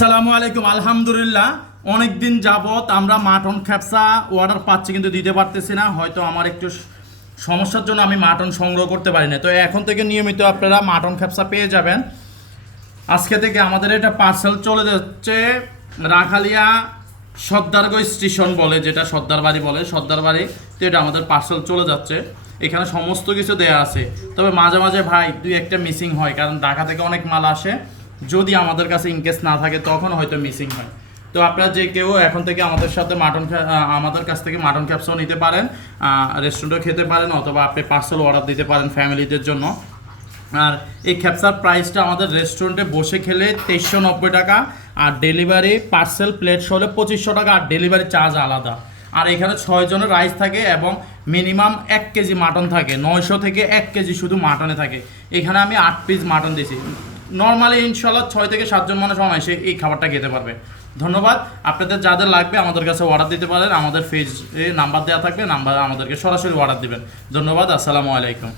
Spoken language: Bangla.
আসসালামু আলাইকুম। আলহামদুলিল্লাহ, অনেক দিন যাবত আমরা মাটন খ্যাপসা অর্ডার পাচ্ছি কিন্তু দিতে পারতেছি না। হয়তো আমার একটু সমস্যার জন্য আমি মাটন সংগ্রহ করতে পারি না। তো এখন থেকে নিয়মিত আপনারা মাটন খ্যাপসা পেয়ে যাবেন। আজকে থেকে আমাদের এটা পার্সেল চলে যাচ্ছে রাখালিয়া সর্দারগঞ্জ স্টেশন বলে, যেটা সর্দার বাড়ি বলে, সর্দার বাড়ি। তো এটা আমাদের পার্সেল চলে যাচ্ছে। এখানে সমস্ত কিছু দেয়া আছে, তবে মাঝে মাঝে ভাই দুই একটা মিসিং হয়, কারণ ঢাকা থেকে অনেক মাল আসে। যদি আমাদের কাছে ইনকেস না থাকে তখন হয়তো মিসিং হয়। তো আপনারা যে কেউ এখন থেকে আমাদের সাথে আমাদের কাছ থেকে মাটন ক্যাপসাও নিতে পারেন, রেস্টুরেন্টেও খেতে পারেন, অথবা আপনি পার্সেল অর্ডার দিতে পারেন ফ্যামিলিদের জন্য। আর এই খ্যাপসার প্রাইসটা আমাদের রেস্টুরেন্টে বসে খেলে 2390 টাকা, আর ডেলিভারি পার্সেল প্লেট হলে 2500 টাকা, আর ডেলিভারি চার্জ আলাদা। আর এখানে 6 জনের রাইস থাকে এবং মিনিমাম 1 কেজি মাটন থাকে, 900 থেকে 1 কেজি শুধু মাটনে থাকে। এখানে আমি 8 পিস মাটন দিয়েছি। নর্মালি ইনশাল্লাহ 6 থেকে 7 জন মানুষ অনায়াসে এই খাবারটা খেতে পারবে। ধন্যবাদ। আপনাদের যাদের লাগবে আমাদের কাছে অর্ডার দিতে পারেন, আমাদের পেজে নাম্বার দেওয়া থাকবে, নাম্বার আমাদেরকে সরাসরি অর্ডার দিবেন। ধন্যবাদ। আসসালামু আলাইকুম।